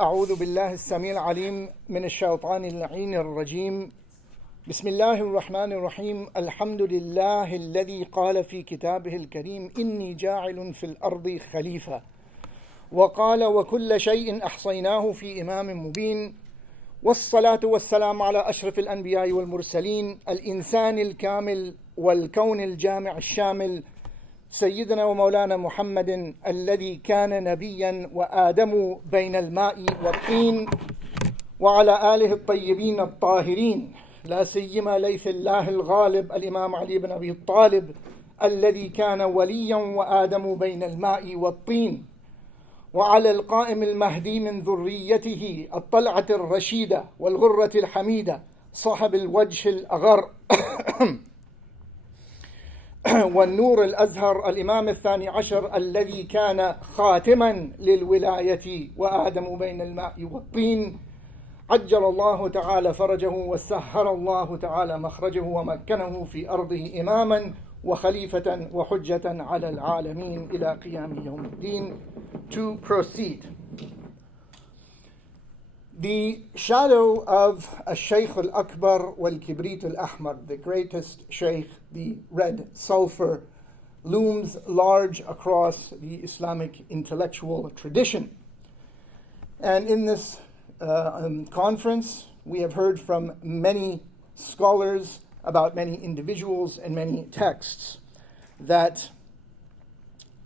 أعوذ بالله السميع العليم من الشيطان اللعين الرجيم بسم الله الرحمن الرحيم الحمد لله الذي قال في كتابه الكريم إني جاعل في الأرض خليفة وقال وكل شيء أحصيناه في إمام مبين والصلاة والسلام على أشرف الأنبياء والمرسلين الإنسان الكامل والكون الجامع الشامل سيدنا ومولانا محمد الذي كان نبيا وآدم بين الماء والطين وعلى آله الطيبين الطاهرين لا سيما ليث الله الغالب الإمام علي بن أبي طالب الذي كان وليا وآدم بين الماء والطين وعلى القائم المهدي من ذريته الطلعة الرشيدة والغرة الحميدة صاحب الوجه الأغر والنور الأزهر الإمام الثاني عشر الذي كان خاتما للولاية وآدم بين الماء والطين عجل الله تعالى فرجه وسهل الله تعالى مخرجه ومكنه في أرضه إماما وخليفة وحجة على العالمين إلى قيام يوم الدين. To proceed. The shadow of Shaykh al-Akbar wal-Kibrit al-Ahmar, the greatest Shaykh, the red sulfur, looms large across the Islamic intellectual tradition. And in this conference, we have heard from many scholars about many individuals and many texts that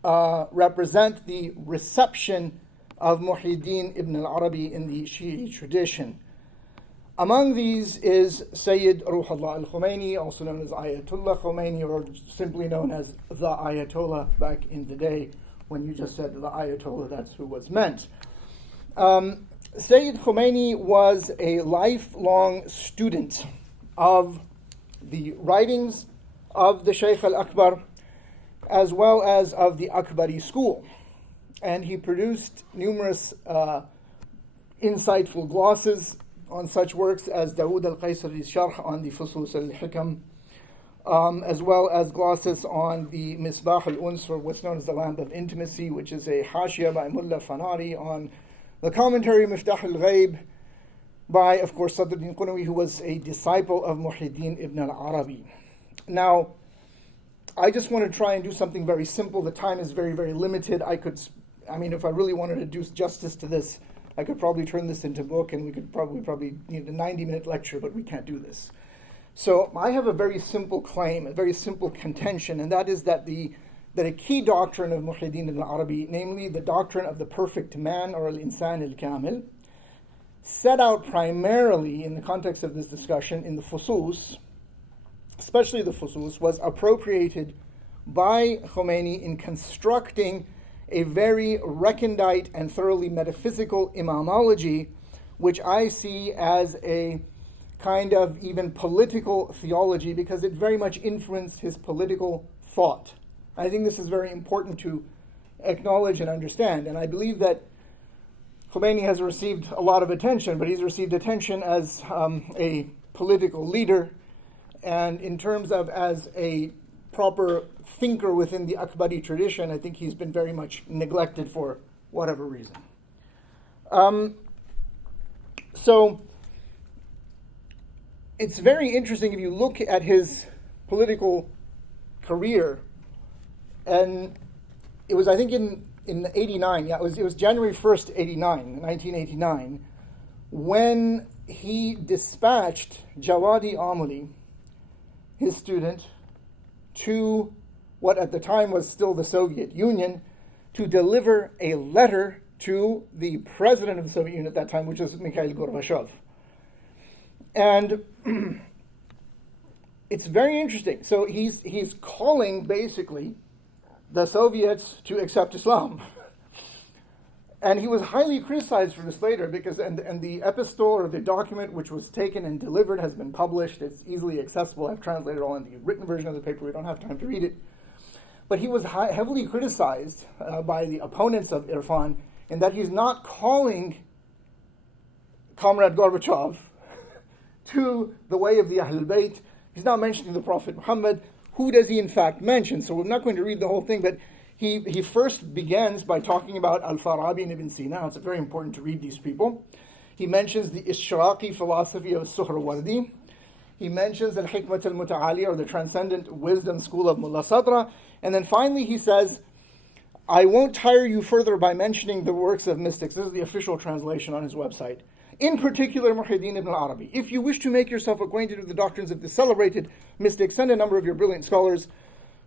represent the reception of Muhyiddin Ibn Arabi in the Shi'i tradition. Among these is Sayyid Ruhullah al-Khumayni, also known as Ayatollah Khomeini, or simply known as the Ayatollah back in the day. When you just said the Ayatollah, that's who was meant. Sayyid Khumayni was a lifelong student of the writings of the Shaykh al-Akbar, as well as of the Akbari school. And he produced numerous insightful glosses on such works as Dawood al-Qaysari's Sharh on the Fusus al-Hikam, as well as glosses on the Misbah al-Uns, or what's known as the Lamp of Intimacy, which is a Hashia by Mullah Fanari on the commentary Miftah al-Ghaib by, of course, Sadruddin Qunawi, who was a disciple of Muhyiddin Ibn Arabi. Now, I just want to try and do something very simple. The time is very, very limited. If I really wanted to do justice to this, I could probably turn this into a book, and we could probably need a 90-minute lecture, but we can't do this. So I have a very simple claim, a very simple contention, and that is that a key doctrine of Muhyiddin ibn Arabi, namely the doctrine of the perfect man, or al-insan al-kamil, set out primarily in the context of this discussion in the Fusus, especially the Fusus, was appropriated by Khomeini in constructing a very recondite and thoroughly metaphysical imamology, which I see as a kind of even political theology, because it very much influenced his political thought. I think this is very important to acknowledge and understand, and I believe that Khomeini has received a lot of attention, but he's received attention as a political leader, and in terms of as a proper thinker within the Akbari tradition, I think he's been very much neglected for whatever reason. So it's very interesting if you look at his political career, and it was, I think, in 89, it was January 1st, 1989, when he dispatched Jawadi Amuli, his student, to what at the time was still the Soviet Union, to deliver a letter to the president of the Soviet Union at that time, which was Mikhail Gorbachev. And it's very interesting. So he's calling basically the Soviets to accept Islam. And he was highly criticized for this later, because and the epistle, or the document which was taken and delivered, has been published. It's easily accessible. I've translated it all in the written version of the paper. We don't have time to read it. But he was heavily criticized by the opponents of Irfan in that he's not calling Comrade Gorbachev to the way of the Ahlul Bayt. He's not mentioning the Prophet Muhammad. Who does he in fact mention? So we're not going to read the whole thing, but He first begins by talking about Al-Farabi and Ibn Sina. It's very important to read these people. He mentions the Ishraqi philosophy of Suhrawardi. He mentions Al-Hikmat al-Muta'ali, or the transcendent wisdom school of Mullah Sadra. And then finally he says, I won't tire you further by mentioning the works of mystics. This is the official translation on his website. In particular, Muhyiddin Ibn Arabi. If you wish to make yourself acquainted with the doctrines of the celebrated mystics, send a number of your brilliant scholars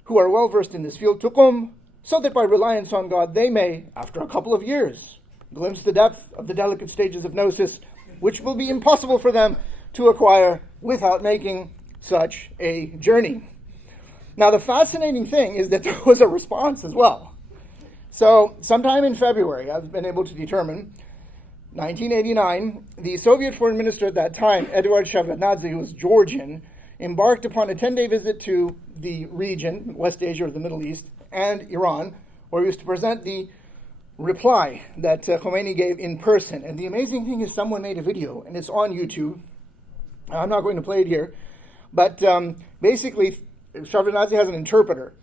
who are well versed in this field to Qum, so that by reliance on God they may, after a couple of years, glimpse the depth of the delicate stages of gnosis, which will be impossible for them to acquire without making such a journey. Now, the fascinating thing is that there was a response as well. So, sometime in February, I've been able to determine, 1989, the Soviet foreign minister at that time, Eduard Shevardnadze, who was Georgian, embarked upon a 10-day visit to the region, West Asia or the Middle East, and Iran, where he was to present the reply that Khomeini gave in person. And the amazing thing is someone made a video, and it's on YouTube. I'm not going to play it here, but basically, Shevardnadze has an interpreter,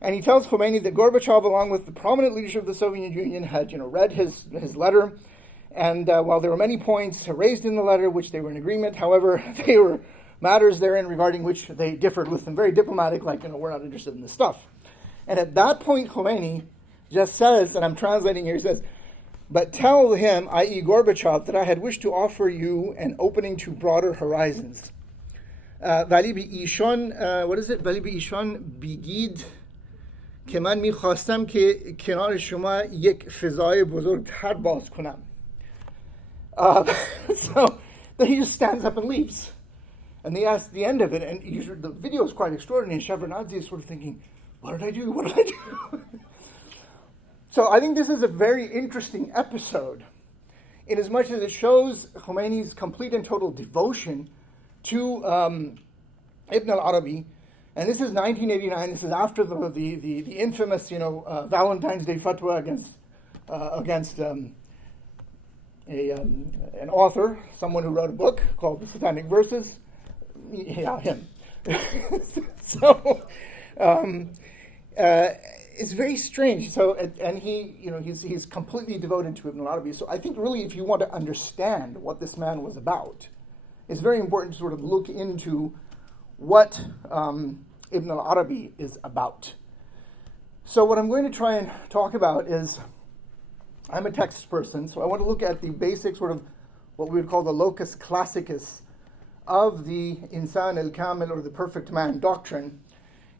and he tells Khomeini that Gorbachev, along with the prominent leadership of the Soviet Union, had read his letter, and while there were many points raised in the letter which they were in agreement, however, they were matters therein regarding which they differed with them, very diplomatic, like, we're not interested in this stuff. And at that point, Khomeini just says, and I'm translating here, he says, but tell him, i.e. Gorbachev, that I had wished to offer you an opening to broader horizons. ولی به ایشان what is it ولی به ایشان بگید که من میخواستم که کنار شما یک فضای بزرگتر باز کنم. So then he just stands up and leaves. And they ask the end of it, and the video is quite extraordinary, and Shevardnadze is sort of thinking, what did I do? What did I do? So I think this is a very interesting episode, in as much as it shows Khomeini's complete and total devotion to Ibn Arabi. And this is 1989. This is after the infamous, Valentine's Day fatwa against an author, someone who wrote a book called The Satanic Verses. Yeah, him. So it's very strange. So, and he's completely devoted to Ibn Arabi. So I think really, if you want to understand what this man was about, it's very important to sort of look into what Ibn Arabi is about. So what I'm going to try and talk about is, I'm a text person, so I want to look at the basic sort of what we would call the locus classicus of the Insan al-Kamil, or the perfect man doctrine.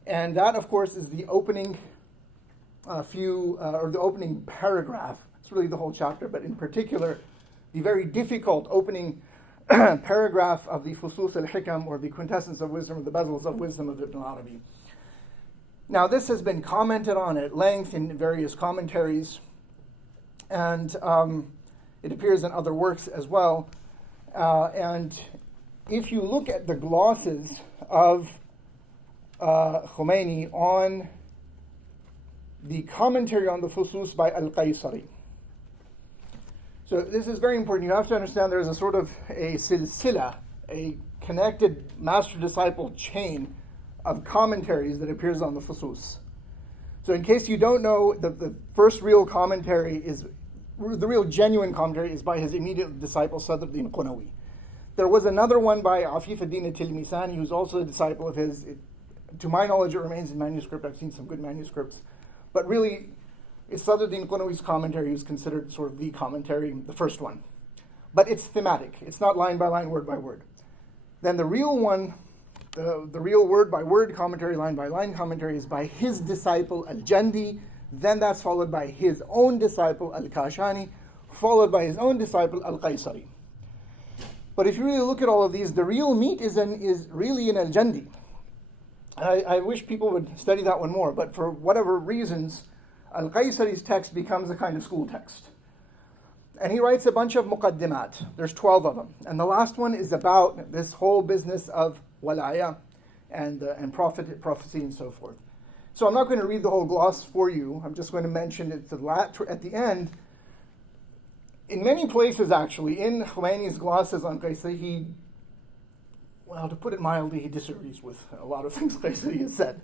And that, of course, is the opening or the opening paragraph. It's really the whole chapter, but in particular, the very difficult opening paragraph of the Fusus al-Hikam, or the quintessence of wisdom, or the bezels of wisdom of Ibn Arabi. Now, this has been commented on at length in various commentaries, and it appears in other works as well. And if you look at the glosses of Khomeini on the commentary on the Fusus by Al-Qaysari. So this is very important. You have to understand there's a sort of a silsila, a connected master-disciple chain of commentaries that appears on the Fusus. So in case you don't know, the first real commentary the real genuine commentary is by his immediate disciple, Sadruddin Qunawi. There was another one by Afif ad-Din al-Tilmisani, who's also a disciple of his. To my knowledge, it remains in manuscript. I've seen some good manuscripts. But really, it's Sadruddin Qunawi's commentary who's considered sort of the commentary, the first one. But it's thematic. It's not line by line, word by word. Then the real one, the real word by word commentary, line by line commentary, is by his disciple Al-Jandi. Then that's followed by his own disciple Al-Kashani, followed by his own disciple Al-Qaysari. But if you really look at all of these, the real meat is really in Al-Jandi. I wish people would study that one more, but for whatever reasons, Al-Qaysari's text becomes a kind of school text. And he writes a bunch of muqaddimat. There's 12 of them. And the last one is about this whole business of walaya and prophecy and so forth. So I'm not going to read the whole gloss for you. I'm just going to mention it at the end. In many places, actually, in Khomeini's glosses on Qaysari, to put it mildly, he disagrees with a lot of things Qaysari has said.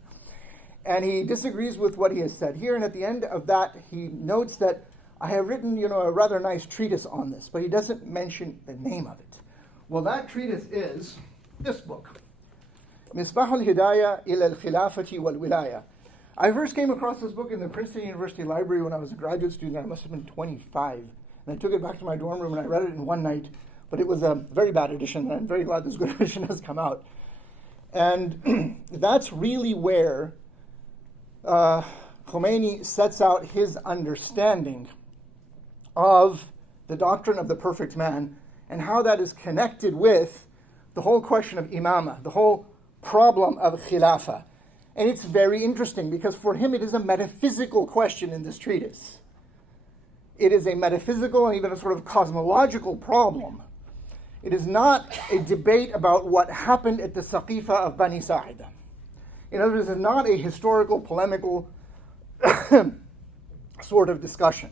And he disagrees with what he has said here, and at the end of that, he notes that I have written, a rather nice treatise on this, but he doesn't mention the name of it. Well, that treatise is this book, Misbah al-Hidayah ila al-Khilafati wal-Wilaya. I first came across this book in the Princeton University Library when I was a graduate student. I must have been 25. And I took it back to my dorm room and I read it in one night. But it was a very bad edition, and I'm very glad this good edition has come out. And that's really where Khomeini sets out his understanding of the doctrine of the perfect man and how that is connected with the whole question of imamah, the whole problem of khilafah. And it's very interesting because for him it is a metaphysical question in this treatise. It is a metaphysical and even a sort of cosmological problem. It is not a debate about what happened at the Saqifa of Bani Sa'ida. In other words, it's not a historical, polemical sort of discussion.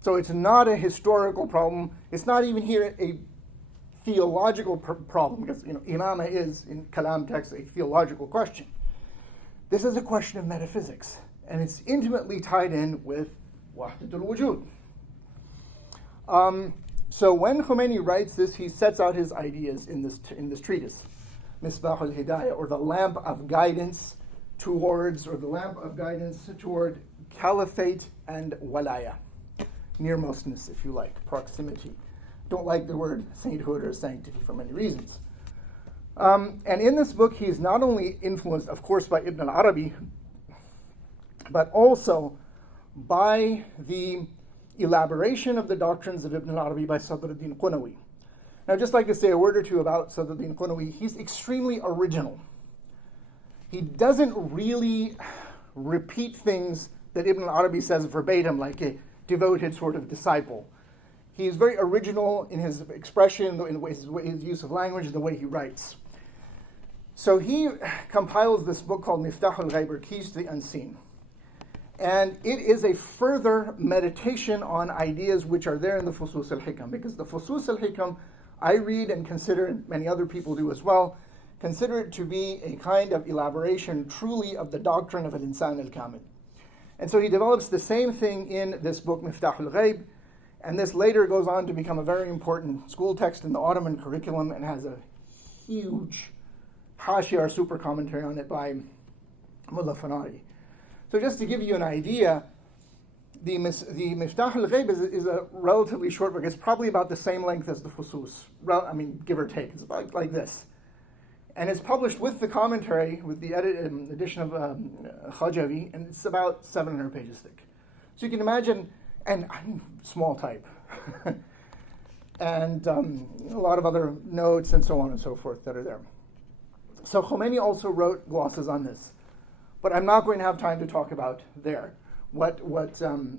So it's not a historical problem. It's not even here a theological problem, because imamah is, in kalam text, a theological question. This is a question of metaphysics, and it's intimately tied in with wahdatul wujud. So when Khomeini writes this, he sets out his ideas in this treatise, Misbah al-Hidayah, or the lamp of guidance toward caliphate and walaya, nearmostness, if you like, proximity. Don't like the word sainthood or sanctity for many reasons. And in this book, he is not only influenced, of course, by Ibn Arabi, but also by the elaboration of the doctrines of Ibn Arabi by Sadruddin Qunawi. Now, I'd just like to say a word or two about Sadruddin Qunawi. He's extremely original. He doesn't really repeat things that Ibn Arabi says verbatim, like a devoted sort of disciple. He is very original in his expression, in his use of language, the way he writes. So he compiles this book called Miftah al-Ghaib, or Keys to the Unseen. And it is a further meditation on ideas which are there in the Fusus al-Hikam, because the Fusus al-Hikam, I read and consider, and many other people do as well, consider it to be a kind of elaboration truly of the doctrine of al-Insan al-Kamil. And so he develops the same thing in this book, Miftah al-Ghaib, and this later goes on to become a very important school text in the Ottoman curriculum and has a huge hashiyah or super commentary on it by Mullah Fanari. So just to give you an idea, the Miftah al-Ghaib is a relatively short book. It's probably about the same length as the Fusus, give or take. It's about like this. And it's published with the commentary, with the edition of Khajavi, and it's about 700 pages thick. So you can imagine, and small type, and a lot of other notes and so on and so forth that are there. So Khomeini also wrote glosses on this, but I'm not going to have time to talk about there what Sadruddin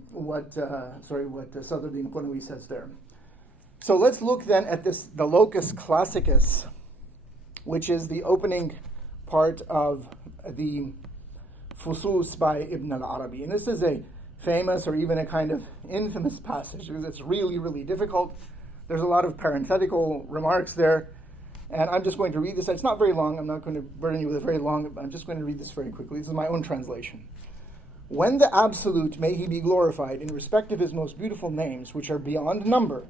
Qunawi says there. So let's look then at the locus classicus, which is the opening part of the Fusus by Ibn Arabi. And this is a famous or even a kind of infamous passage because it's really, really difficult. There's a lot of parenthetical remarks there. And I'm just going to read this. It's not very long. I'm not going to burden you with it very long. I'm just going to read this very quickly. This is my own translation. When the Absolute, may he be glorified, in respect of his most beautiful names, which are beyond number,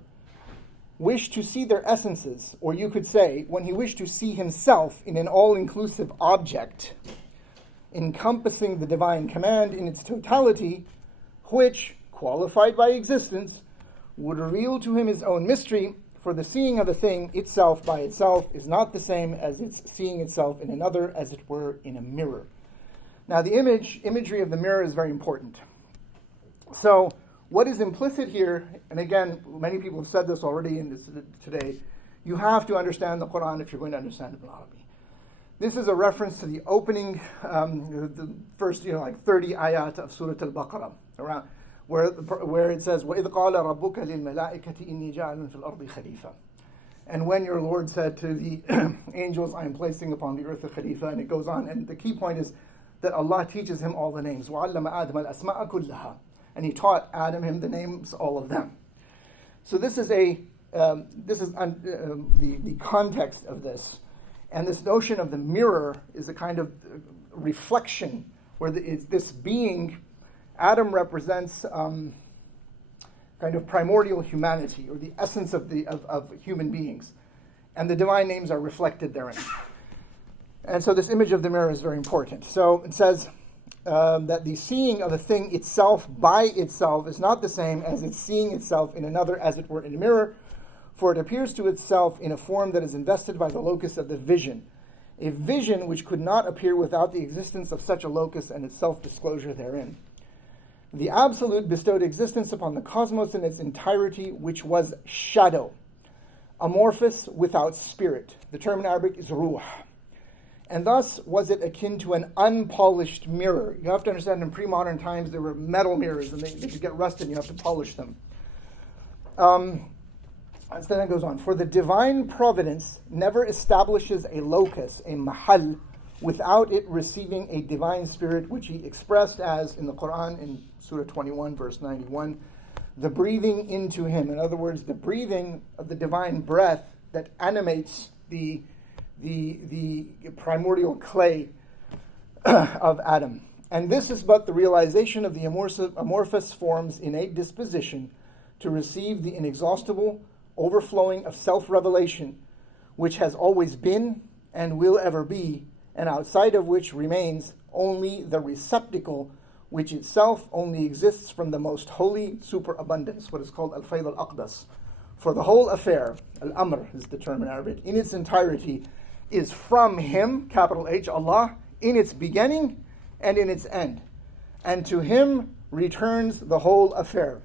wished to see their essences, or you could say, when he wished to see himself in an all-inclusive object, encompassing the divine command in its totality, which, qualified by existence, would reveal to him his own mystery, for the seeing of a thing itself by itself is not the same as its seeing itself in another, as it were in a mirror. Now the imagery of the mirror is very important. So what is implicit here, and again, many people have said this already today, you have to understand the Quran if you're going to understand Ibn Arabi. This is a reference to the opening, the first 30 ayat of Surah Al-Baqarah, around where it says, وَإِذْ قَالَ رَبُّكَ لِلْمَلَائِكَةِ إِنِّي جَاعِلٌ فِي الْأَرْضِ خَلِيفَةً. And when your Lord said to the angels, I am placing upon the earth a Khalifa, and it goes on, and the key point is that Allah teaches him all the names. وَعَلَّمَ آدَمَ الْأَسْمَاءَ كُلَّهَا. And he taught Adam him the names, all of them. So this is the context of this. And this notion of the mirror is a kind of reflection where this being, Adam represents kind of primordial humanity, or the essence of human beings. And the divine names are reflected therein. And so this image of the mirror is very important. So it says that the seeing of a thing itself by itself is not the same as its seeing itself in another, as it were in a mirror, for it appears to itself in a form that is invested by the locus of the vision, a vision which could not appear without the existence of such a locus and its self-disclosure therein. The Absolute bestowed existence upon the cosmos in its entirety, which was shadow, amorphous without spirit. The term in Arabic is ruh. And thus was it akin to an unpolished mirror. You have to understand, in pre-modern times, there were metal mirrors, and they could get rusted, and you have to polish them. Then it goes on. For the divine providence never establishes a locus, a mahal, without it receiving a divine spirit, which he expressed as, in the Quran, in Surah 21, verse 91, the breathing into him. In other words, the breathing of the divine breath that animates the primordial clay of Adam. And this is but the realization of the amorphous form's innate disposition to receive the inexhaustible overflowing of self-revelation, which has always been and will ever be, and outside of which remains only the receptacle, which itself only exists from the most holy superabundance, what is called al-Fayd al-Aqdas. For the whole affair, al-Amr is the term in Arabic, in its entirety, is from Him, capital H, Allah, in its beginning and in its end. And to Him returns the whole affair,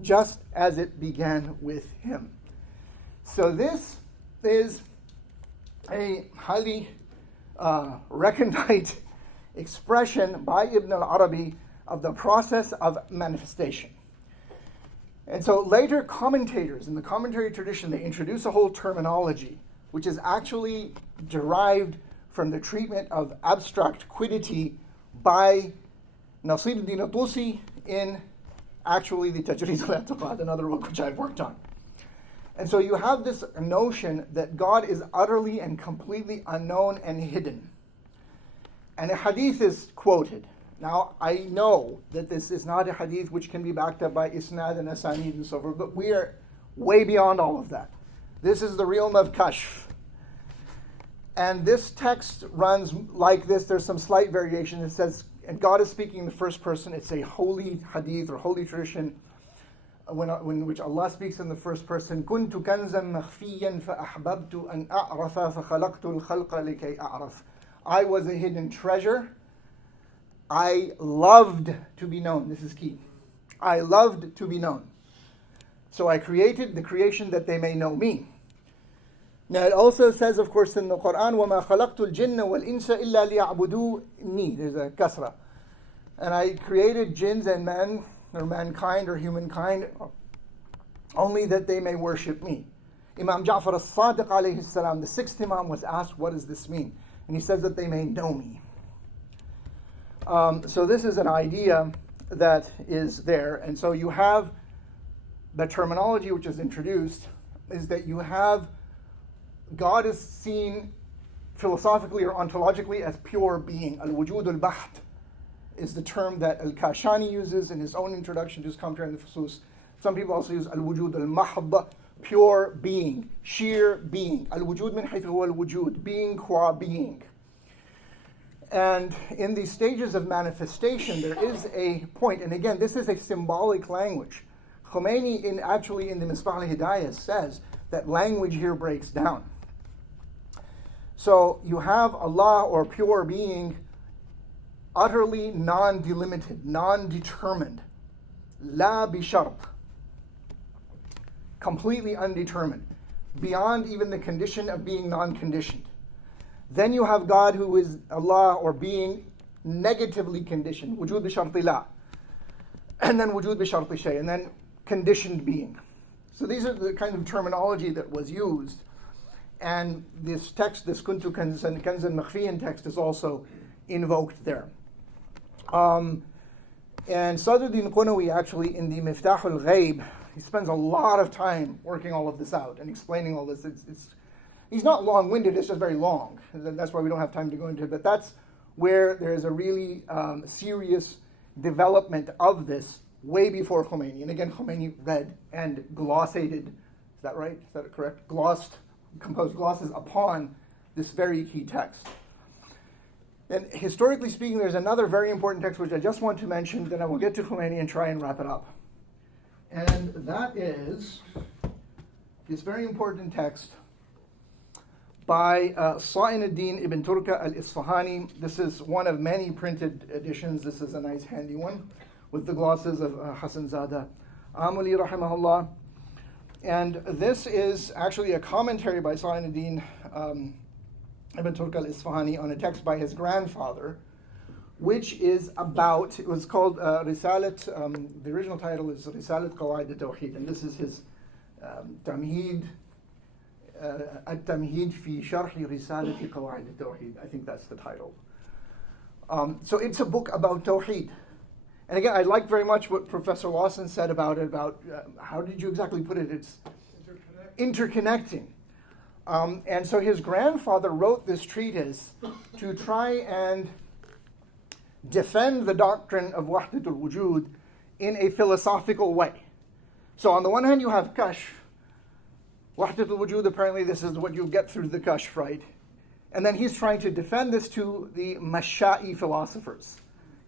just as it began with Him. So this is a highly recondite expression by Ibn Arabi of the process of manifestation. And so later commentators in the commentary tradition, they introduce a whole terminology which is actually derived from the treatment of abstract quiddity by Nasir al-Din al-Tusi in actually the Tajreed al-I'tiqad, another book which I've worked on. And so you have this notion that God is utterly and completely unknown and hidden. And a hadith is quoted. Now, I know that this is not a hadith which can be backed up by isnad and asanid and so forth, but we are way beyond all of that. This is the realm of kashf. And this text runs like this. There's some slight variation. It says, and God is speaking in the first person. It's a holy hadith or holy tradition when which Allah speaks in the first person. كنت كنزا مخفيا فأحببت أن أعرف فخلقت الخلق لكي أعرف. I was a hidden treasure. I loved to be known. This is key. I loved to be known. So I created the creation that they may know me. Now it also says, of course, in the Quran, وَمَا خَلَقْتُ الْجِنَّ وَالْإِنسَ إِلَّا لِيَعْبُدُونِي. There's a kasra. And I created jinns and men, or mankind, or humankind, only that they may worship me. Imam Ja'far as-Sadiq alayhi salam, the sixth Imam, was asked, what does this mean? And he says that they may know me. So this is an idea that is there. And so you have the terminology which is introduced is that you have God is seen philosophically or ontologically as pure being. Al-wujud al-baht is the term that Al-Kashani uses in his own introduction to his commentary on the Fusus. Some people also use al-wujud al-mahd, pure being, sheer being. Al-wujud min haythu huwa al-wujud, being qua being. And in these stages of manifestation, there is a point, and again, this is a symbolic language. Khomeini, in the Misbah al-Hidayah, says that language here breaks down. So you have Allah, or pure being, utterly non-delimited, non-determined, la bishart, completely undetermined, beyond even the condition of being non-conditioned. Then you have God, who is Allah, or being, negatively conditioned, wujud bisharti la, and then wujud bisharti shay, and then conditioned being. So these are the kind of terminology that was used. And this text, this kuntu kanzan makhfiyan text, is also invoked there. And Sadruddin Qunawi, actually, in the Miftah al-Ghaib, he spends a lot of time working all of this out and explaining all this. he's not long-winded, it's just very long. That's why we don't have time to go into it. But that's where there is a really serious development of this way before Khomeini. And again, Khomeini read and glossated, is that right? Is that correct? Composed glosses upon this very key text. And historically speaking, there's another very important text which I just want to mention, then I will get to Khomeini and try and wrap it up. And that is this very important text by Sayiad Ibn Turka al-Isfahani. This is one of many printed editions. This is a nice handy one with the glosses of Hassan Zada Amuli rahimahullah. And this is actually a commentary by Sayiad Ibn Turka al-Isfahani on a text by his grandfather, which is about, it was called Risalat, the original title is Risalat Qawaid al-Tawheed, and this is his Tamheed, At-Tamheed fi Sharhi Risalati Qawaid al-Tawheed. I think that's the title. So it's a book about Tawheed. And again, I like very much what Professor Lawson said about it, how did you exactly put it? It's interconnecting. And so his grandfather wrote this treatise to try and defend the doctrine of Wahdatul Wujud in a philosophical way. So on the one hand, you have Kashf. Wahdatul Wujud, apparently this is what you get through the Kashf, right? And then he's trying to defend this to the Masha'i philosophers.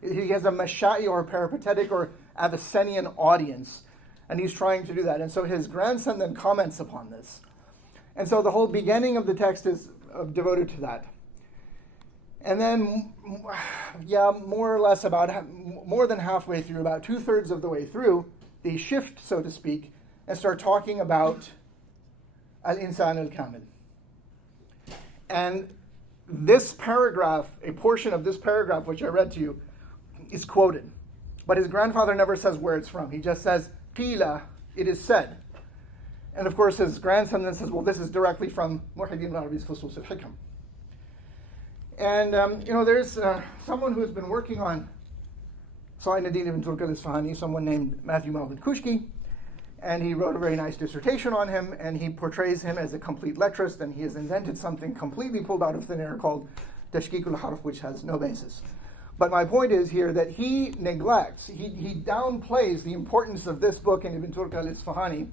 He has a Masha'i or a peripatetic or Avicennian audience, and he's trying to do that. And so his grandson then comments upon this. And so the whole beginning of the text is devoted to that. And then, more or less more than halfway through, about 2/3 of the way through, they shift, so to speak, and start talking about al-insan al-kamil. And this paragraph, a portion of this paragraph, which I read to you, is quoted. But his grandfather never says where it's from. He just says, qila, it is said. And of course, his grandson then says, well, this is directly from Ibn Arabi's Fusus al-Hikam. And, there's someone who's been working on Sayiad Ibn Turka al-Isfahani, someone named Matthew Melvin Kushki, and he wrote a very nice dissertation on him, and he portrays him as a complete letrist, and he has invented something completely pulled out of thin air called Tashkik al-Harf, which has no basis. But my point is here that he neglects, he downplays the importance of this book in Ibn Turka al-Isfahani.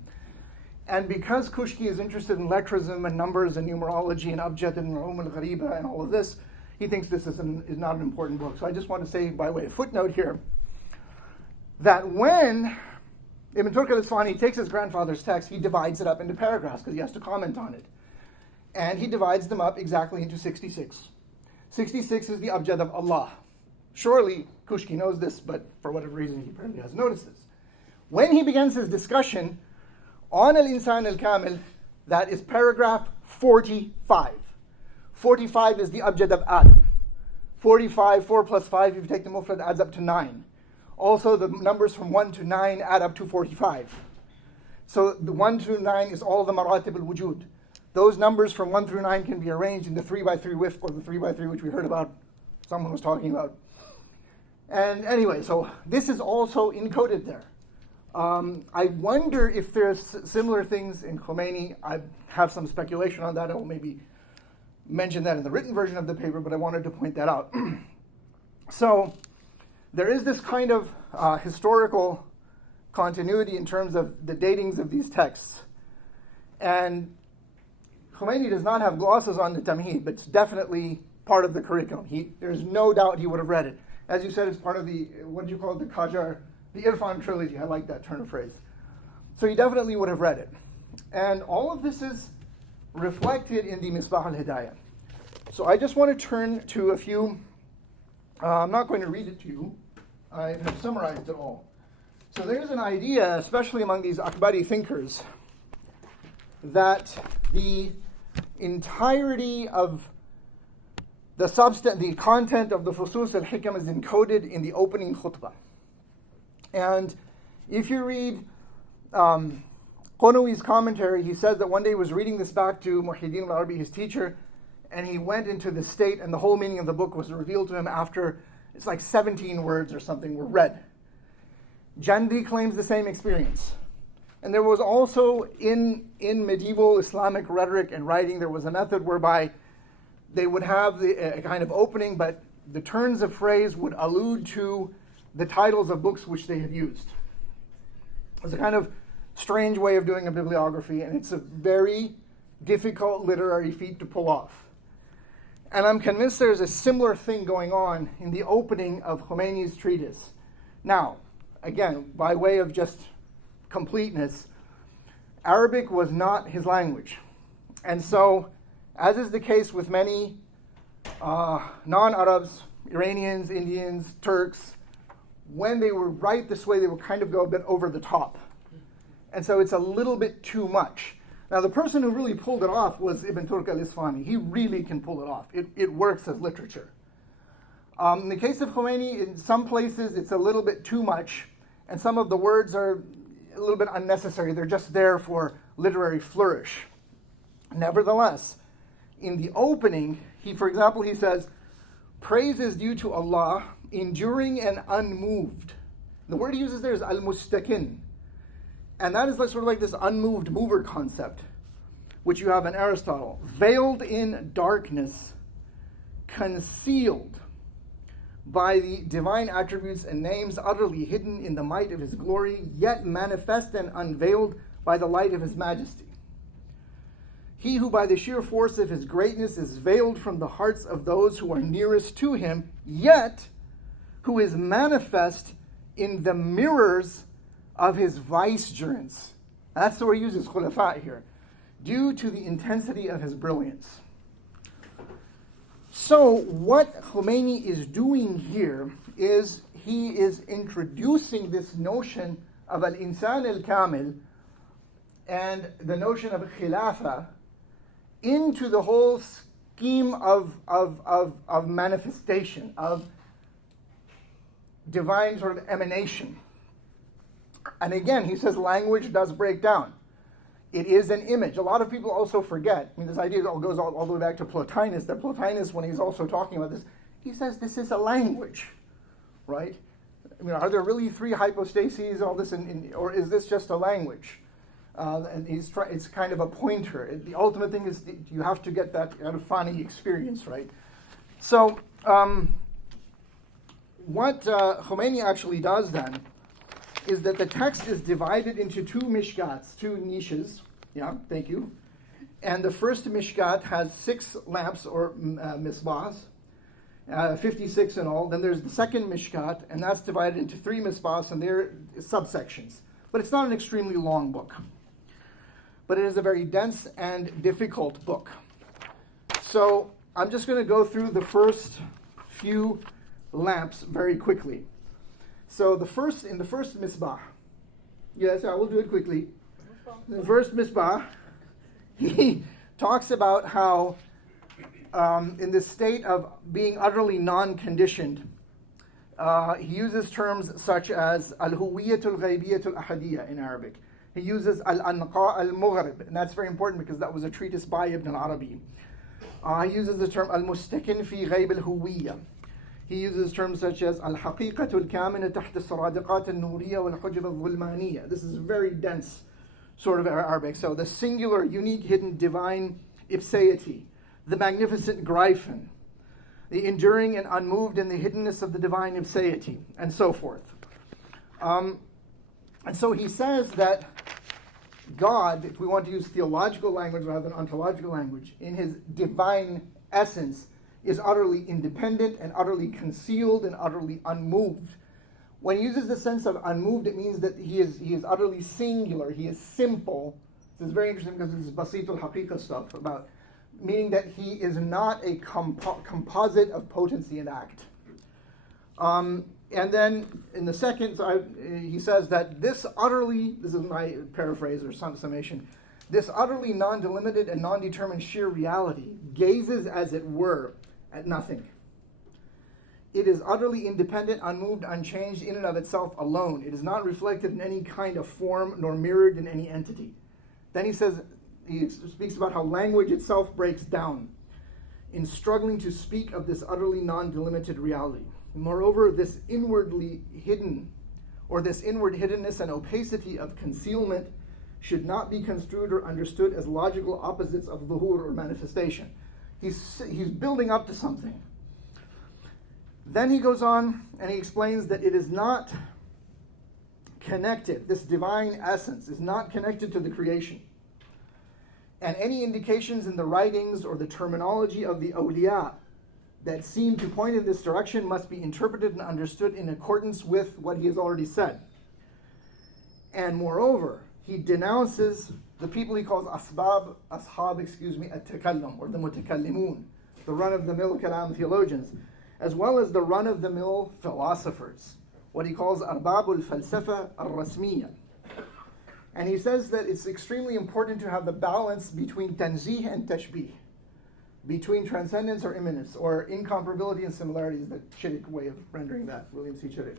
And because Kushki is interested in lettrism and numbers and numerology and abjad and al-ghariba and all of this, he thinks this is not an important book. So I just want to say, by way of footnote here, that when Ibn Turka al-Isfahani takes his grandfather's text, he divides it up into paragraphs because he has to comment on it. And he divides them up exactly into 66. 66 is the abjad of Allah. Surely Kushki knows this, but for whatever reason he apparently hasn't noticed this. When he begins his discussion on al-insan al-kamil, that is paragraph 45. 45 is the abjad of Adam. 45, 4 plus 5, if you take the mufrad, adds up to 9. Also, the numbers from 1 to 9 add up to 45. So the 1 through 9 is all the maratib al-wujud. Those numbers from 1 through 9 can be arranged in the 3x3 wifq, or the 3x3 which we heard about, someone was talking about. And anyway, so this is also encoded there. I wonder if there's similar things in Khomeini. I have some speculation on that. I will maybe mention that in the written version of the paper, but I wanted to point that out. So there is this kind of historical continuity in terms of the datings of these texts. And Khomeini does not have glosses on the Tamheed, but it's definitely part of the curriculum. There's no doubt he would have read it. As you said, it's part of the, what do you call it, the Qajar, the Irfan trilogy. I like that turn of phrase. So he definitely would have read it. And all of this is reflected in the Misbah al-Hidayah. So I just want to turn to a few, I'm not going to read it to you, I have summarized it all. So there's an idea, especially among these Akbari thinkers, that the entirety of the content of the Fusus al-Hikam is encoded in the opening khutbah. And if you read Qunawi's commentary, he says that one day he was reading this back to Ibn Arabi, his teacher, and he went into the state, and the whole meaning of the book was revealed to him after, it's like 17 words or something were read. Jandi claims the same experience. And there was also in medieval Islamic rhetoric and writing, there was a method whereby they would have a kind of opening, but the turns of phrase would allude to the titles of books which they had used. It's a kind of strange way of doing a bibliography, and it's a very difficult literary feat to pull off. And I'm convinced there's a similar thing going on in the opening of Khomeini's treatise. Now, again, by way of just completeness, Arabic was not his language. And so, as is the case with many non-Arabs, Iranians, Indians, Turks, when they would write this way, they would kind of go a bit over the top. And so it's a little bit too much. Now, the person who really pulled it off was Ibn Turk al-Isfani. He really can pull it off. It works as literature. In the case of Khomeini, in some places it's a little bit too much, and some of the words are a little bit unnecessary. They're just there for literary flourish. Nevertheless, in the opening, for example, he says, "Praise is due to Allah, enduring and unmoved." The word he uses there is al-mustakin. And that is sort of like this unmoved mover concept, which you have in Aristotle. Veiled in darkness, concealed by the divine attributes and names, utterly hidden in the might of his glory, yet manifest and unveiled by the light of his majesty. He who by the sheer force of his greatness is veiled from the hearts of those who are nearest to him, yet who is manifest in the mirrors of his vicegerents. That's the word he uses, khulafa here, due to the intensity of his brilliance. So what Khomeini is doing here is he is introducing this notion of al-insan al-kamil and the notion of khilafa into the whole scheme of manifestation, of divine sort of emanation. And again, he says language does break down. It is an image. A lot of people also forget. I mean, this idea goes all the way back to Plotinus, that Plotinus, when he's also talking about this, he says this is a language, right? I mean, are there really three hypostases, all this, or is this just a language? And it's kind of a pointer. The ultimate thing is you have to get that kind of Fani experience, right? So what Khomeini actually does then is that the text is divided into two mishkats, two niches. Yeah, thank you. And the first mishkat has 6 lamps or misbahs, 56 in all. Then there's the second mishkat, and that's divided into 3 misbahs, and they're subsections. But it's not an extremely long book. But it is a very dense and difficult book. So I'm just going to go through the first few lamps very quickly. So in the first misbah, yes, I will do it quickly. The first misbah, he talks about how in the state of being utterly non-conditioned, he uses terms such as al-huwiyatul ghaybiyatul ahadiyya in Arabic. He uses al-anqa al-mughrib, and that's very important because that was a treatise by Ibn Arabi. He uses the term al-mustakin fi ghayb al-huwiyya. He uses terms such as al-haqiqatul kamina taht as-saradiqat al-nuriyya wal-hujab al-dhulmaniyya. This is very dense sort of Arabic. So the singular, unique, hidden, divine ipseity, the magnificent gryphon, the enduring and unmoved in the hiddenness of the divine ipseity, and so forth. And so he says that God, if we want to use theological language rather than ontological language, in his divine essence, is utterly independent and utterly concealed and utterly unmoved. When he uses the sense of unmoved, it means that he is utterly singular, he is simple. This is very interesting because this is basitul haqiqa stuff, about meaning that he is not a composite of potency and act. And then in the second, he says that this is my paraphrase or summation, this utterly non-delimited and non-determined sheer reality gazes, as it were, at nothing. It is utterly independent, unmoved, unchanged in and of itself alone. It is not reflected in any kind of form nor mirrored in any entity. Then he speaks about how language itself breaks down in struggling to speak of this utterly non-delimited reality. Moreover, this inwardly hidden, or this inward hiddenness and opacity of concealment should not be construed or understood as logical opposites of zuhur or manifestation. He's building up to something. Then he goes on and he explains that it is not connected, this divine essence is not connected to the creation. And any indications in the writings or the terminology of the awliya that seem to point in this direction must be interpreted and understood in accordance with what he has already said. And moreover, he denounces the people he calls ashab, at-takallum, or the mutakallimun, the run-of-the-mill kalam theologians, as well as the run-of-the-mill philosophers, what he calls arbabul falsafa al-rasmiya. And he says that it's extremely important to have the balance between tanzih and tashbih, between transcendence or immanence, or incomparability and similarity is the Shi'i way of rendering that, William C. Shi'i.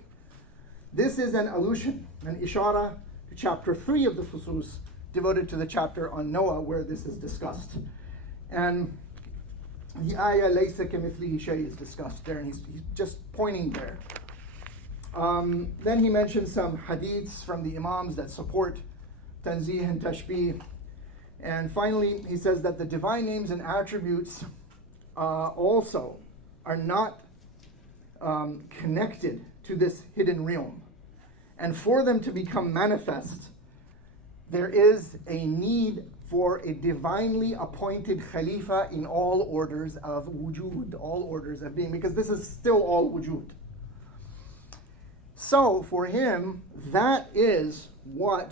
This is an allusion, an ishara to chapter 3 of the Fusus, devoted to the chapter on Noah, where this is discussed. And the ayah laysa kamithlihi shay is discussed there, and he's just pointing there. Then he mentions some hadiths from the imams that support tanzih and tashbih. And finally, he says that the divine names and attributes also are not connected to this hidden realm. And for them to become manifest, there is a need for a divinely appointed Khalifa in all orders of wujud, all orders of being, because this is still all wujud. So, for him, that is what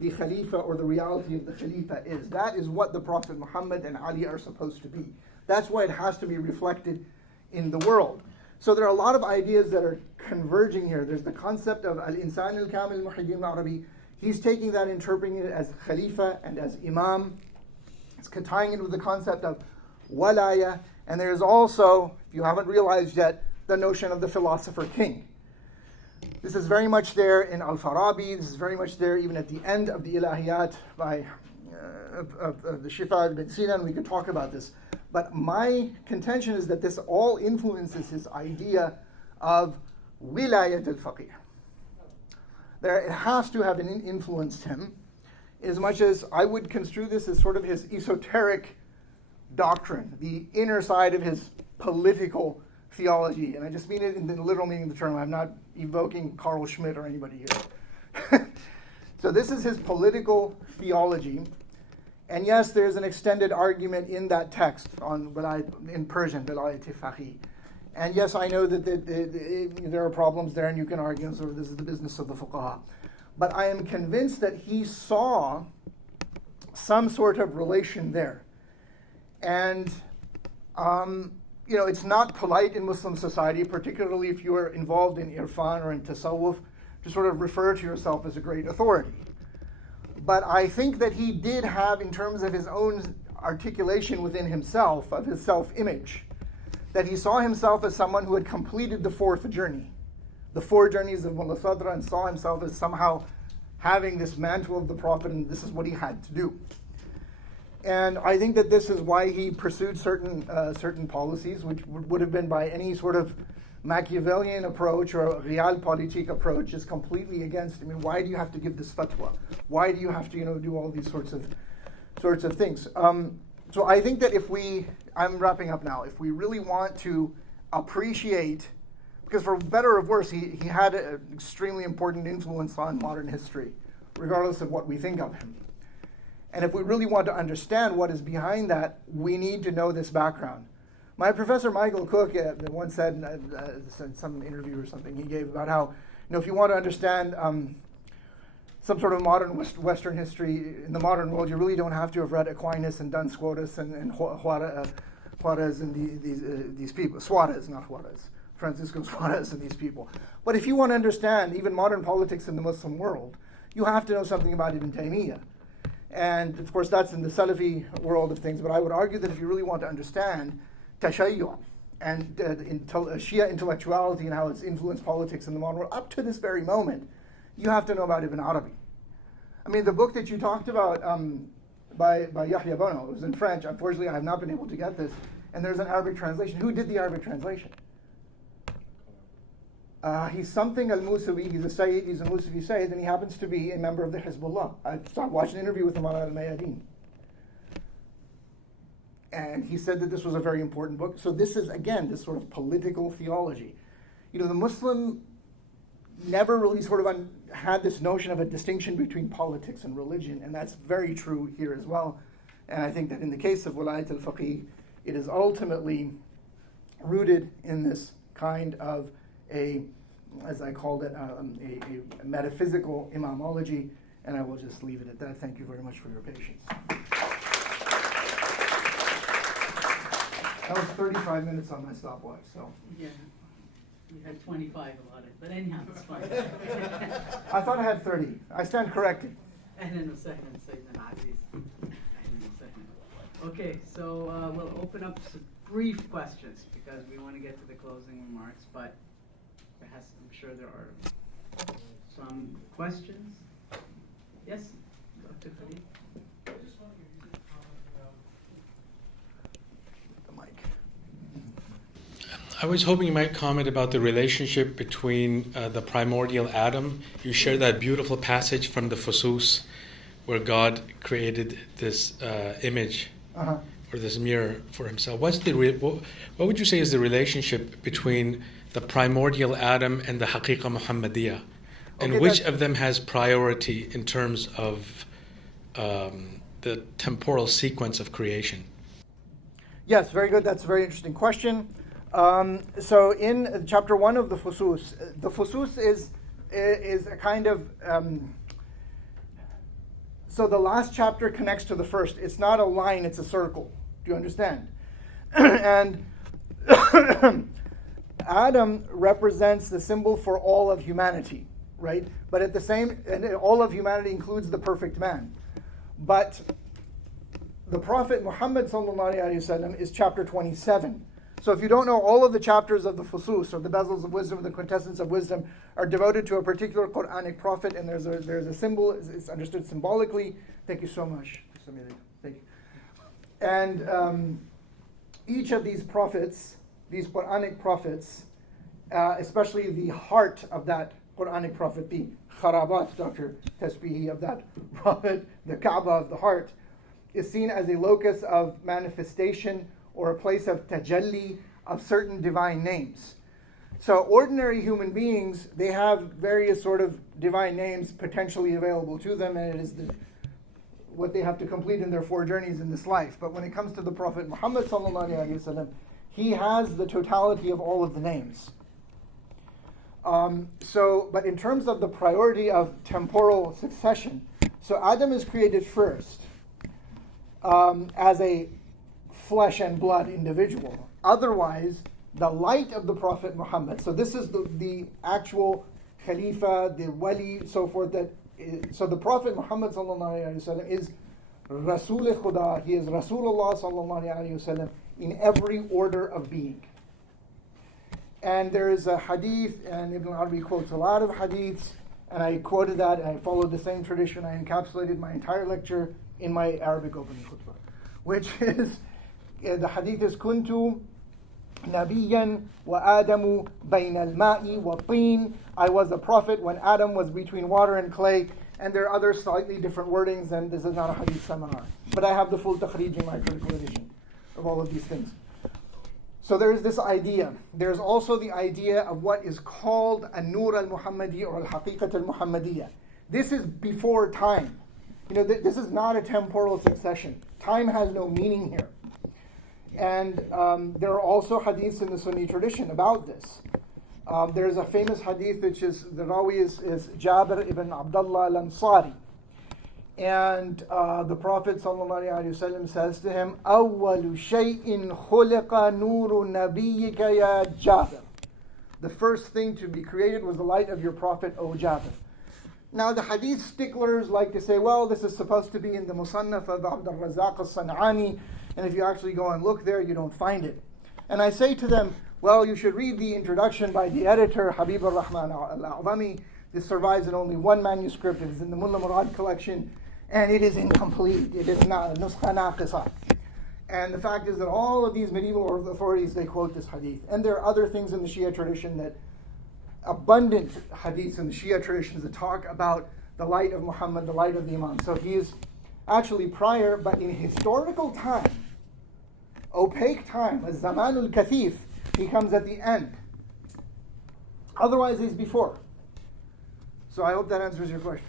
the Khalifa or the reality of the Khalifa is. That is what the Prophet Muhammad and Ali are supposed to be. That's why it has to be reflected in the world. So there are a lot of ideas that are converging here. There's the concept of al-insan al-kamil Muhyiddin Ibn Arabi. He's taking that, interpreting it as Khalifa and as Imam. It's tying it with the concept of walaya. And there's also, if you haven't realized yet, the notion of the philosopher king. This is very much there in Al-Farabi. This is very much there even at the end of the Ilahiyat by the Shifa ibn Sina, and we could talk about this. But my contention is that this all influences his idea of wilayat al-faqih. It has to have influenced him, as much as I would construe this as sort of his esoteric doctrine, the inner side of his political theology. And I just mean it in the literal meaning of the term. I'm not evoking Carl Schmitt or anybody here. So this is his political theology. And yes, there's an extended argument in that text on in Persian, Vilayat al-Faqih. And yes, I know that there are problems there, and you can argue, so this is the business of the fuqaha. But I am convinced that he saw some sort of relation there. And, it's not polite in Muslim society, particularly if you are involved in irfan or in tasawwuf, to sort of refer to yourself as a great authority. But I think that he did have, in terms of his own articulation within himself, of his self-image, that he saw himself as someone who had completed the fourth journey, the 4 journeys of Mullah Sadra, and saw himself as somehow having this mantle of the Prophet, and this is what he had to do. And I think that this is why he pursued certain policies, which would have been by any sort of Machiavellian approach or realpolitik approach, is completely against. I mean, why do you have to give this fatwa? Why do you have to, do all these sorts of things? So I think that I'm wrapping up now. If we really want to appreciate, because for better or worse, he had an extremely important influence on modern history, regardless of what we think of him. And if we really want to understand what is behind that, we need to know this background. My professor Michael Cook once said in some interview or something he gave about how, if you want to understand some sort of modern Western history in the modern world, you really don't have to have read Aquinas and Duns Scotus and Juarez and these people. Suarez, not Juarez. Francisco Suarez and these people. But if you want to understand even modern politics in the Muslim world, you have to know something about Ibn Taymiyyah. And of course that's in the Salafi world of things, but I would argue that if you really want to understand Tashayyu' and Shia intellectuality and how it's influenced politics in the modern world up to this very moment, you have to know about Ibn Arabi. I mean, the book that you talked about by Yahya Bono, it was in French. Unfortunately, I have not been able to get this. And there's an Arabic translation. Who did the Arabic translation? He's something al-Musawi, he's a Sayiad, he's a Musawi Sayyid, and he happens to be a member of the Hezbollah. I watched an interview with him on al-Mayadeen. And he said that this was a very important book. So this is, again, this sort of political theology. You know, the Muslim never really sort of had this notion of a distinction between politics and religion, and that's very true here as well. And I think that in the case of Walayat al-Faqih, it is ultimately rooted in this kind of as I called it, a metaphysical imamology, and I will just leave it at that. Thank you very much for your patience. That was 35 minutes on my stopwatch, so. Yeah, you had 25 allotted, but anyhow, it's fine. I thought I had 30. I stand corrected. Okay, so we'll open up some brief questions because we want to get to the closing remarks, but I'm sure there are some questions. Yes, Dr. Khalid? I was hoping you might comment about the relationship between the primordial Adam. You share that beautiful passage from the Fusus where God created this image or this mirror for himself. What would you say is the relationship between the primordial Adam and the Haqiqa Muhammadiyah? And which of them has priority in terms of the temporal sequence of creation? Yes, very good. That's a very interesting question. So in chapter 1 of the Fusus is a kind of so the last chapter connects to the first. It's not a line, it's a circle. Do you understand? And Adam represents the symbol for all of humanity, right? But at the same, and all of humanity includes the perfect man. But the Prophet Muhammad ﷺ is chapter 27. So if you don't know, all of the chapters of the Fusus, or the bezels of wisdom, the quintessence of wisdom, are devoted to a particular Quranic prophet, and there's a symbol, it's understood symbolically. Thank you so much. Thank you. And each of these prophets, these Quranic prophets, especially the heart of that Quranic prophet, the kharabat, Dr. Tasbihi, of that prophet, the Kaaba of the heart, is seen as a locus of manifestation or a place of tajalli of certain divine names. So ordinary human beings, they have various sort of divine names potentially available to them, and it is what they have to complete in their 4 journeys in this life. But when it comes to the Prophet Muhammad ﷺ, he has the totality of all of the names. But in terms of the priority of temporal succession, so Adam is created first as a flesh and blood individual. Otherwise, the light of the Prophet Muhammad, so this is the actual Khalifa, the Wali, so forth. So the Prophet Muhammad ﷺ is Rasul Khuda, he is Rasulullah ﷺ in every order of being. And there is a hadith, and Ibn Arabi quotes a lot of hadiths, and I quoted that, and I followed the same tradition. I encapsulated my entire lecture in my Arabic opening khutbah, which is, the hadith is kuntu nabiyan wa adamu bayna al-ma'i wa tin. I was a prophet when Adam was between water and clay. And there are other slightly different wordings, and this is not a hadith seminar. But I have the full takhrij in my critical edition of all of these things. So there is this idea. There's also the idea of what is called an-nur al-Muhammadi or al-haqiqat al-Muhammadiyya. This is before time. You know, this is not a temporal succession. Time has no meaning here. And there are also hadiths in the Sunni tradition about this. There's a famous hadith which is, the rawi is Jabir ibn Abdullah al-Ansari. And the Prophet ﷺ says to him, أَوَّلُ شَيْءٍ خُلِقَ نُورُ نَبِيِّكَ يَا Jabir. The first thing to be created was the light of your Prophet, O Jabir. Now the hadith sticklers like to say, well, this is supposed to be in the Musannaf of Abd al-Razzaq al-San'ani, and if you actually go and look there, you don't find it. And I say to them, well, you should read the introduction by the editor, Habib al-Rahman al-A'zami. This survives in only one manuscript. It is in the Mullah Murad collection, and it is incomplete. It is not a nuskha naqisa. And the fact is that all of these medieval authorities, they quote this hadith. And there are other things in the Shia tradition that abundant hadiths in the Shia traditions that talk about the light of Muhammad, the light of the Imam. So he is actually prior, but in historical time, opaque time, as Zamanul Kathif, he comes at the end. Otherwise, he's before. So I hope that answers your question.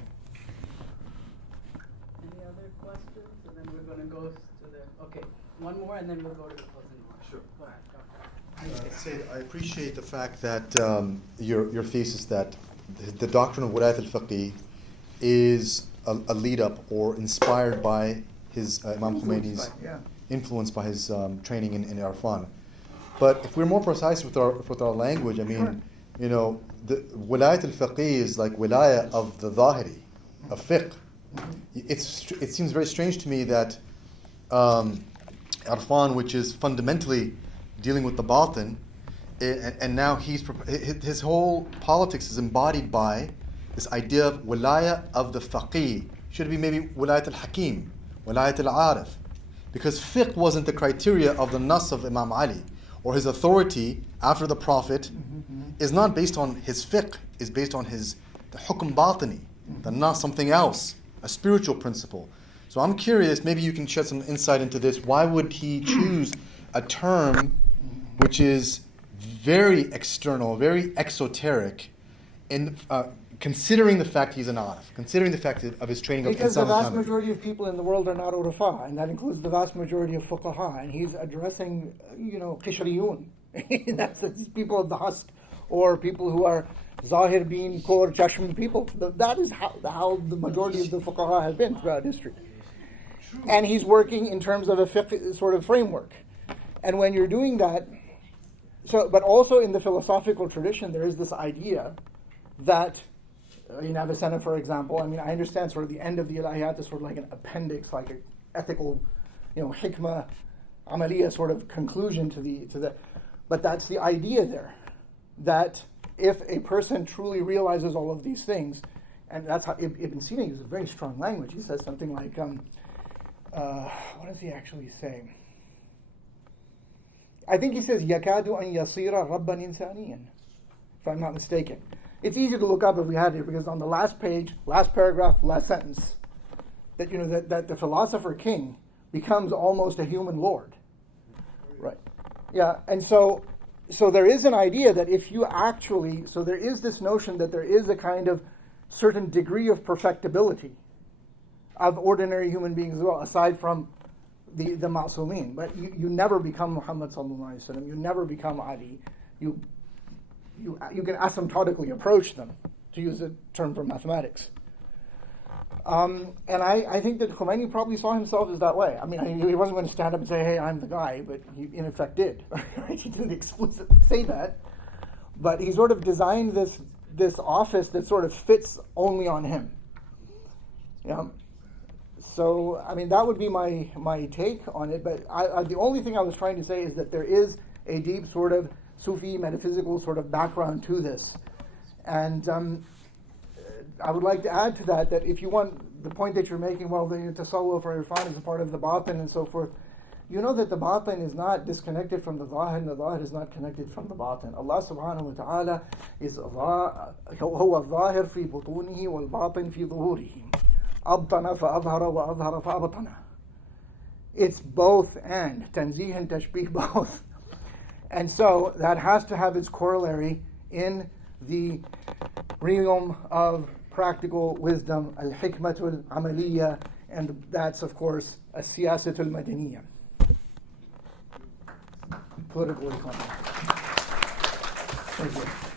Any other questions? And then we're going to go to okay, one more and then we'll go to the closing remarks. Sure. Go ahead. Sayyid, I appreciate the fact that your thesis that the doctrine of Wilayat al-Faqih is a lead up or inspired by his Imam Khomeini's influenced by his training in Irfan. But if we're more precise with our language, I mean, you know, the Wilayat al-Faqih is like Wilaya of the Zahiri, of fiqh. It seems very strange to me that Irfan, which is fundamentally dealing with the batin, and now his whole politics is embodied by this idea of Wilaya of the Faqih. Should it be maybe Wilayat al-Hakim, Wilayat al-Arif? Because fiqh wasn't the criteria of the Nas of Imam Ali, or his authority after the Prophet is not based on his fiqh, is based on the hukm batini, the Nas, something else, a spiritual principle. So I'm curious, maybe you can shed some insight into this. Why would he choose a term which is very external, very exoteric, in considering the fact he's an arif, considering the fact of his training because of the vast Muhammad. majority of people in the world are not urfa, and that includes the vast majority of fuqaha, and he's addressing, qishriyun. That's the people of the husk, or people who are zahir bin, kor, chashmi people. That is how the majority of the fuqaha has been throughout history. And he's working in terms of a fiqh sort of framework. And when you're doing that, but also in the philosophical tradition, there is this idea that in Avicenna, for example, I mean, I understand sort of the end of the Ilahiyat is sort of like an appendix, like an ethical, hikmah, amaliyah sort of conclusion to the. But that's the idea there, that if a person truly realizes all of these things, and that's how Ibn Sina uses a very strong language. He says something like, what does he actually say? I think he says, "Yakadu an yasira rabban insaniyan," if I'm not mistaken. It's easy to look up if we had it, because on the last page, last paragraph, last sentence, that that the philosopher king becomes almost a human lord, right? Yeah, and so there is an idea that if you actually, so there is this notion that there is a kind of certain degree of perfectibility of ordinary human beings as well, aside from the ma'sumin. But you never become Muhammad sallallahu alaihi wasallam. You never become Ali. You can asymptotically approach them, to use a term from mathematics. And I think that Khomeini probably saw himself as that way. I mean, he wasn't going to stand up and say, "Hey, I'm the guy," but he in effect did. Right? He didn't explicitly say that, but he sort of designed this office that sort of fits only on him. So, I mean, that would be my take on it. But the only thing I was trying to say is that there is a deep sort of Sufi metaphysical sort of background to this. And I would like to add to that if you want the point that you're making, well, the tasawwuf or irfan is a part of the batin and so forth, you know that the batin is not disconnected from the zahir, and the zahir is not connected from the batin. Allah subhanahu wa ta'ala is huwa al-zahir fi butunihi wal-batin fi zuhurihi. أبطن فأظهر وأظهر فأبطن. It's both and. Tanzih and tashbih, both. And so that has to have its corollary in the realm of practical wisdom, al-hikmatul amaliyya, and that's, of course, as-siyasatul madaniyya. Political economy. Thank you.